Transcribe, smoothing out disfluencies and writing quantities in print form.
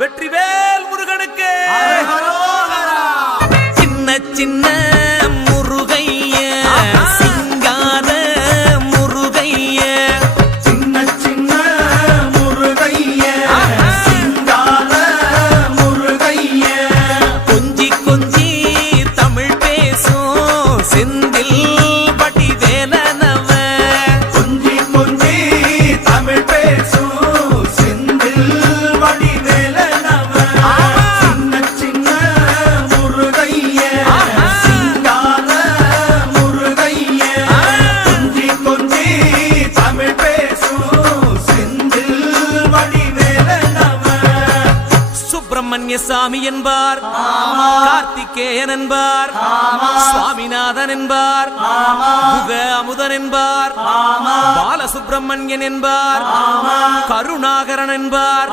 வெற்றிவேல் முருகனுக்கு சின்ன சின்ன முருகைய சிங்கார முருகைய சின்ன சின்ன முருகைய சிங்கார முருகைய கொஞ்சி கொஞ்சி தமிழ் பேசும் செந்தில் பட்டி வேலனவ கொஞ்சி கொஞ்சி தமிழ் பேசும் செந்தில் பட்டி வேலனவ சின்ன சின்ன முருகைய சிங்கார முருகைய கொஞ்சி கொஞ்சி தமிழ் பேசும் செந்தில் பட்டி வேலனவ சுப்பிரமணிய சாமி என்பார், கார்த்திகேயன் என்பார், சுவாமிநாதன் என்பார், முக அமுதன் என்பார், பாலசுப்பிரமணியன் என்பார், கருணாகரன் என்பார்.